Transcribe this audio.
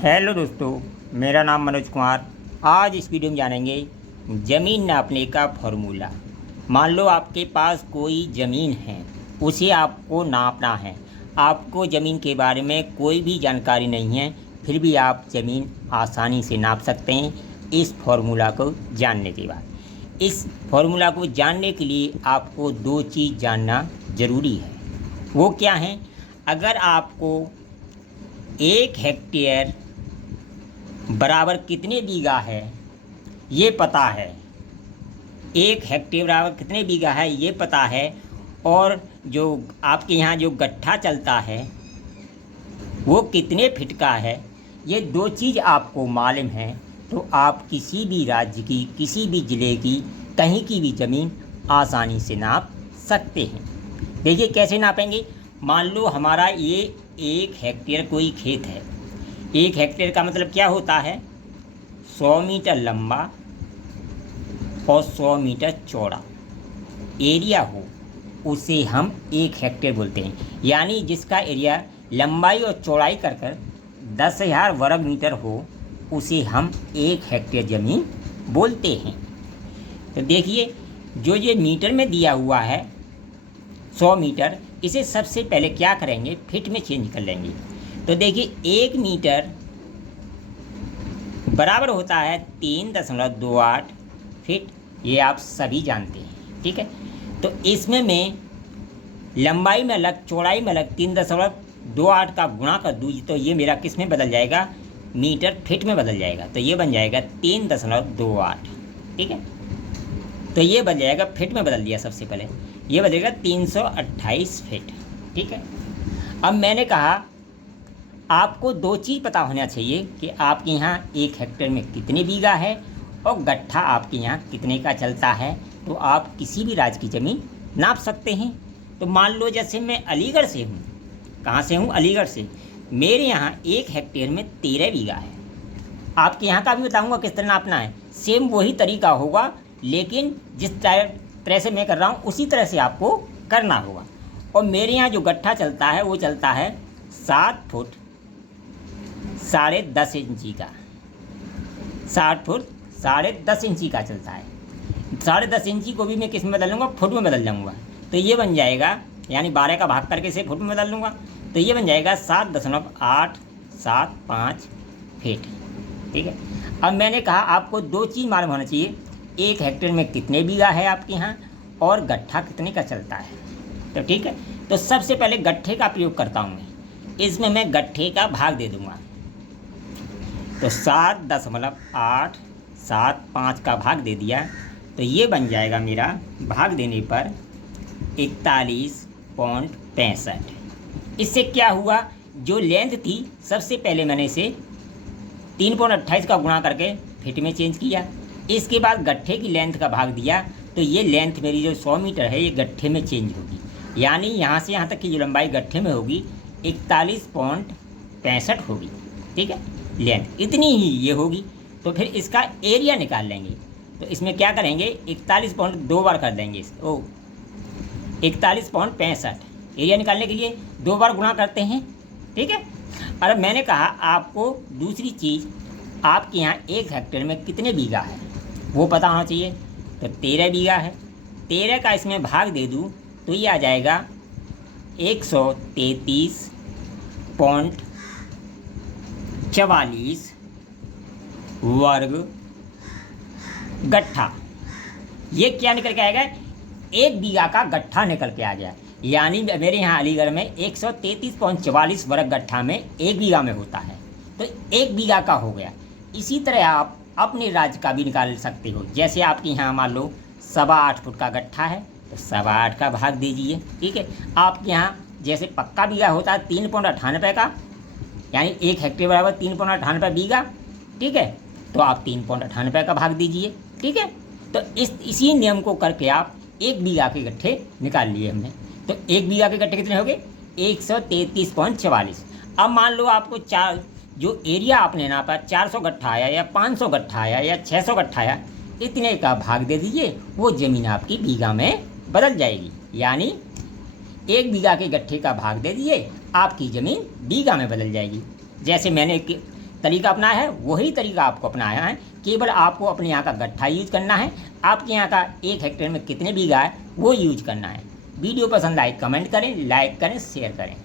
Hello दोस्तों, मेरा नाम मनोज कुमार। आज इस वीडियो में जानेंगे ज़मीन नापने का फॉर्मूला। मान लो आपके पास कोई ज़मीन है, उसे आपको नापना है। आपको ज़मीन के बारे में कोई भी जानकारी नहीं है, फिर भी आप ज़मीन आसानी से नाप सकते हैं इस फॉर्मूला को जानने के बाद। इस फॉर्मूला को जानने के लिए आपको दो चीज़ जानना ज़रूरी है। वो क्या है? अगर आपको 1 हेक्टेयर बराबर कितने बीघा है ये पता है, 1 हेक्टेयर बराबर कितने बीघा है ये पता है, और जो आपके यहाँ जो गट्ठा चलता है वो कितने फीट का है, ये दो चीज़ आपको मालूम है, तो आप किसी भी राज्य की, किसी भी ज़िले की, कहीं की भी ज़मीन आसानी से नाप सकते हैं। देखिए कैसे नापेंगे। मान लो हमारा ये 1 हेक्टेयर कोई खेत है। 1 हेक्टेयर का मतलब क्या होता है? 100 मीटर लंबा और 100 मीटर चौड़ा एरिया हो, उसे हम 1 हेक्टेयर बोलते हैं। यानी जिसका एरिया लंबाई और चौड़ाई कर 10,000 वर्ग मीटर हो, उसे हम 1 हेक्टेयर ज़मीन बोलते हैं। तो देखिए, जो ये मीटर में दिया हुआ है 100 मीटर, इसे सबसे पहले क्या करेंगे, फिट में चेंज कर लेंगे। तो देखिए 1 मीटर बराबर होता है 3.28 फीट, ये आप सभी जानते हैं, ठीक है। तो इसमें मैं लंबाई में अलग, चौड़ाई में अलग 3.28 का गुणा कर दूँ तो ये मेरा किस में बदल जाएगा, मीटर फिट में बदल जाएगा। तो ये बन जाएगा 3.28, ठीक है। तो ये बन जाएगा, फिट में बदल दिया सबसे पहले, ये बदलेगा 328 फीट, ठीक है। अब मैंने कहा आपको दो चीज़ पता होना चाहिए कि आपके यहाँ 1 हेक्टेयर में कितने बीघा है और गट्ठा आपके यहाँ कितने का चलता है, तो आप किसी भी राज्य की ज़मीन नाप सकते हैं। तो मान लो जैसे मैं अलीगढ़ से हूँ। कहाँ से हूँ? अलीगढ़ से। मेरे यहाँ 1 हेक्टेयर में 13 बीघा है। आपके यहाँ का भी बताऊँगा किस तरह नापना है। सेम वही तरीका होगा, लेकिन जिस तरह से मैं कर रहा हूँ उसी तरह से आपको करना होगा। और मेरे यहाँ जो गट्ठा चलता है वो चलता है 7 फुट 10.5 इंची का। 7 फुट 10.5 इंची का चलता है। 10.5 इंची को भी मैं किस में बदल लूँगा, फुट में बदल लूँगा। तो ये बन जाएगा, यानी 12 का भाग करके से फुट में बदल लूँगा, तो ये बन जाएगा 7.875 फीट, ठीक है। अब मैंने कहा आपको दो चीज़ मालूम होना चाहिए, 1 हेक्टेयर में कितने बीघा है आपके यहाँ और गट्ठा कितने का चलता है। तो ठीक है, तो सबसे पहले गट्ठे का प्रयोग करता हूँ मैं। इसमें मैं गट्ठे का भाग दे दूँगा। तो 7.875 का भाग दे दिया, तो ये बन जाएगा मेरा भाग देने पर 41.65। इससे क्या हुआ, जो लेंथ थी सबसे पहले मैंने इसे 3.28 का गुणा करके फिट में चेंज किया। इसके बाद गट्ठे की लेंथ का भाग दिया, तो ये लेंथ मेरी जो 100 मीटर है ये गट्ठे में चेंज होगी। यानी यहाँ से यहाँ तक की जो लंबाई गट्ठे में होगी 41.65 होगी, ठीक है। लेंथ इतनी ही ये होगी। तो फिर इसका एरिया निकाल लेंगे। तो इसमें क्या करेंगे, 41 पॉइंट 2 बार कर देंगे। 41.65 एरिया निकालने के लिए 2 बार गुणा करते हैं, ठीक है। और मैंने कहा आपको दूसरी चीज़, आपके यहाँ 1 हेक्टेयर में कितने बीघा है वो पता होना चाहिए। तो 13 बीघा है। 13 का इसमें भाग दे दूँ तो ये आ जाएगा 133.44 वर्ग गट्ठा। ये क्या निकल के आएगा, 1 बीघा का गट्ठा निकल के आ गया। यानी मेरे यहाँ अलीगढ़ में 133.44 वर्ग गट्ठा में 1 बीघा में होता है, तो 1 बीघा का हो गया। इसी तरह आप अपने राज्य का भी निकाल सकते हो। जैसे आपके यहाँ मान लो 8.25 फुट का गट्ठा है, तो 8.25 का भाग दीजिए, ठीक है। आपके यहाँ जैसे पक्का बीघा होता है 3.98 का, यानी 1 हेक्टेयर बराबर 3.98 बीघा, ठीक है। तो आप 3.98 का भाग दीजिए, ठीक है। तो इसी नियम को करके आप 1 बीघा के गट्ठे निकाल लिए हमने। तो 1 बीघा के गट्ठे कितने हो गए, 133.44। अब मान लो आपको जो एरिया आपने नापा 400 गट्ठा आया या 500 गट्ठा आया या 600 गट्ठा आया, इतने का भाग दे दीजिए, वो ज़मीन आपकी बीघा में बदल जाएगी। यानी 1 बीघा के गट्ठे का भाग दे दिए, आपकी ज़मीन बीघा में बदल जाएगी। जैसे मैंने तरीका अपनाया है वही तरीका आपको अपनाया है। केवल आपको अपने यहाँ का गट्ठा यूज करना है, आपके यहाँ का 1 हेक्टेयर में कितने बीघा है वो यूज करना है। वीडियो पसंद आए कमेंट करें, लाइक करें, शेयर करें।